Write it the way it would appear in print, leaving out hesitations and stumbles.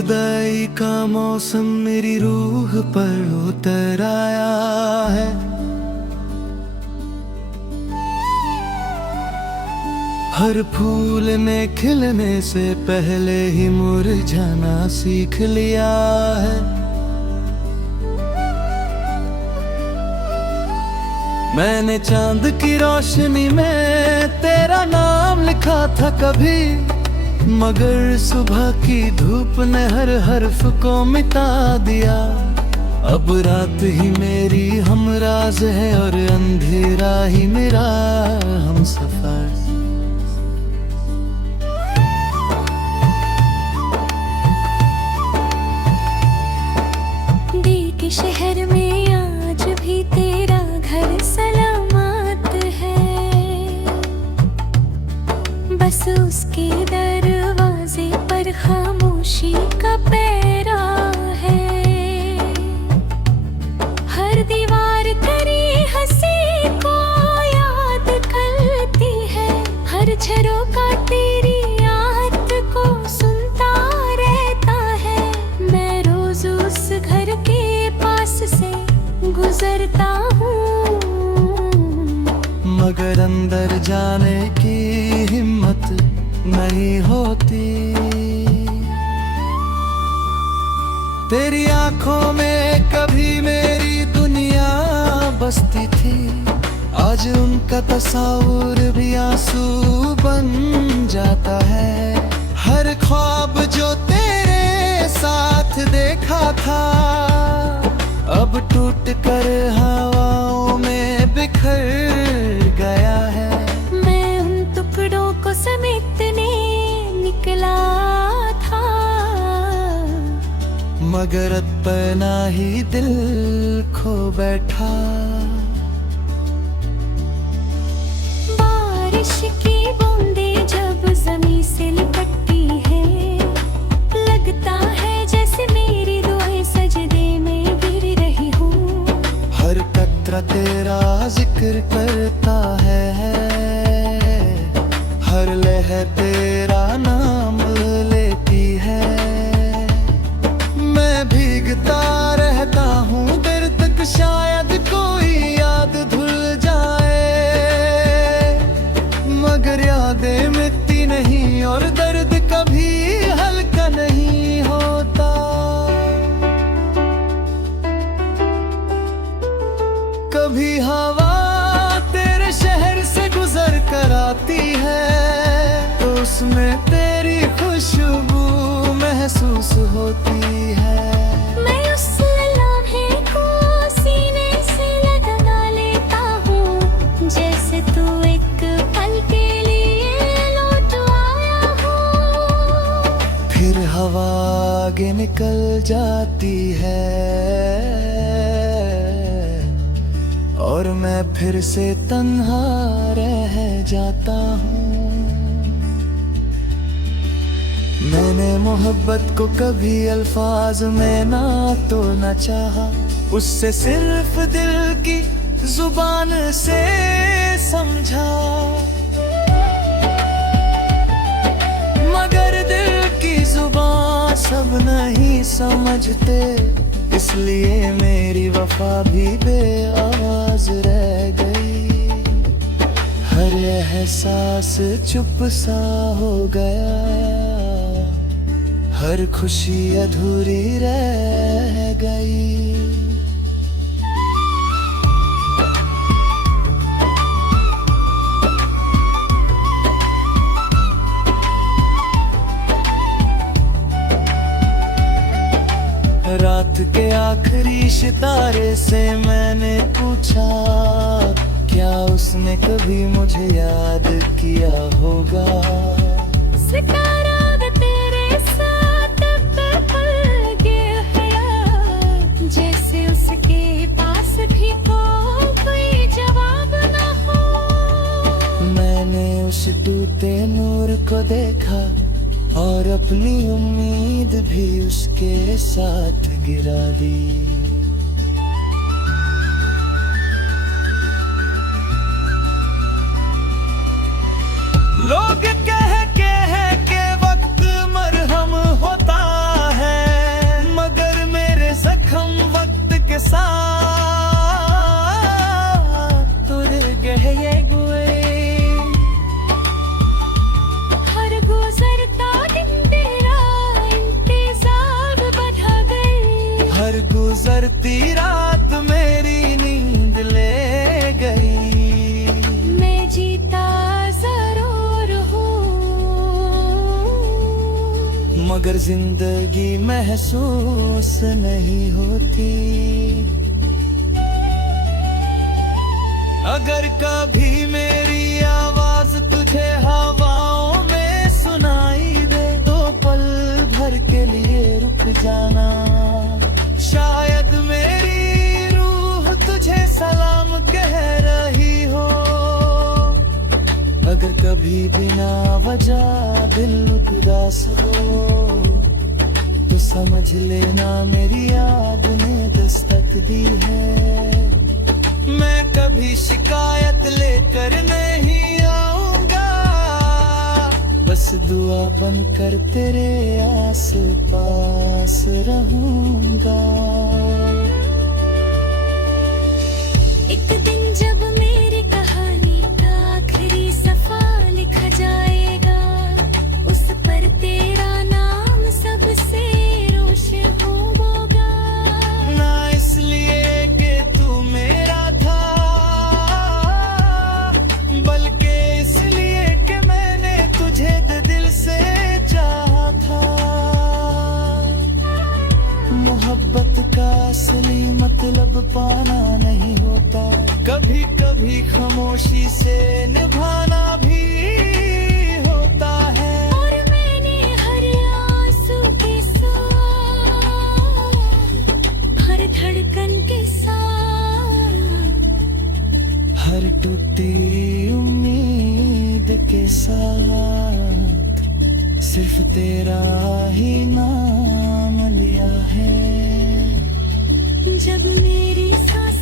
जुदाई का मौसम मेरी रूह पर उतर आया है। हर फूल ने खिलने से पहले ही मुरझाना सीख लिया है। मैंने चांद की रोशनी में तेरा नाम लिखा था कभी, मगर सुबह की धूप ने हर हर्फ को मिटा दिया। अब रात ही मेरी हमराज है और अंधेरा ही मेरा हमसफर। दिल के शहर में आज भी तेरा घर सलामत है, बस उसके दरवाजे पर खामोशी का पहरा है। हर दीवार तेरी हंसी को याद करती है, हर झरोखा तेरी याद को सुनता रहता है। मैं रोज उस घर के पास से गुजरता हूँ, मगर अंदर जाने की हिम्मत नहीं होती। तेरी आंखों में कभी मेरी दुनिया बसती थी, आज उनका तस्वीर भी आंसू बन जाता है। हर ख्वाब जो तेरे साथ देखा था अब टूट कर हवाओं में बिखर गया है। मैं उन टुकड़ों को समेटने निकला था, मगर अपना ही दिल खो बैठा। बारिश की बूंदें जब ज़मीं से लिपटती है, लगता है जैसे मेरी दुआएं सजदे में गिर रही हूँ। हर कतरा तेरा जिक्र करता है, हर लहर तेरा नाम लेती है। मैं भीगता रहता हूँ देर तक, शायद कोई याद धुल जाए, मगर यादें मिटती नहीं और दर्द कभी हल्का नहीं होता। कभी हवा तेरे शहर से गुजर कर आती है, तो उसमें तेरी खुशबू महसूस होती है। मैं उस लम्हे को सीने से लगा लेता हूँ, जैसे तू एक पल के लिए लौट आया हो। फिर हवा आगे निकल जाती है और मैं फिर से तन्हा रह जाता हूँ। मैंने मोहब्बत को कभी अल्फाज में ना तो न चाहा, उससे सिर्फ दिल की जुबान से समझा। मगर दिल की जुबान सब नहीं समझते, इसलिए मेरी वफा भी बेआवाज रह गई। हर एहसास चुप सा हो गया, हर खुशी अधूरी रह गई। रात के आखिरी सितारे से मैंने पूछा, क्या उसने कभी मुझे याद किया होगा। सितारा अब तेरे साथ पल गया, जैसे उसके पास भी कोई जवाब ना हो। मैंने उस टूटे नूर को देखा और अपनी उम्मीद भी उसके साथ गिरा दी। लोग कह के वक्त मरहम होता है, मगर जिंदगी महसूस नहीं होती। अगर कभी मेरी आवाज तुझे हवाओं में सुनाई दे तो पल भर के लिए रुक जाना। शायद मेरी रूह तुझे सलाम कह रही हो। अगर कभी बिना वजह दिल उदास हो तो समझ लेना मेरी याद ने दस्तक दी है। मैं कभी शिकायत लेकर नहीं आऊंगा, बस दुआ बनकर तेरे आस पास रहूंगा। एक दिन जब मेरी कहानी का आखिरी सफा लिखा जाएगा, उस पर तेरा नाम सबसे रोशन होगा। ना इसलिए कि तू मेरा था, बल्कि इसलिए कि मैंने तुझे दिल से चाहा था। मोहब्बत का असली मतलब पाना नहीं होता, कभी कभी खामोशी से निभाना भी होता है। और मैंने हर आंसू के साथ, हर धड़कन के साथ, हर टूटी उम्मीद के साथ सिर्फ तेरा ही नाम लिया है। जब मेरी सांस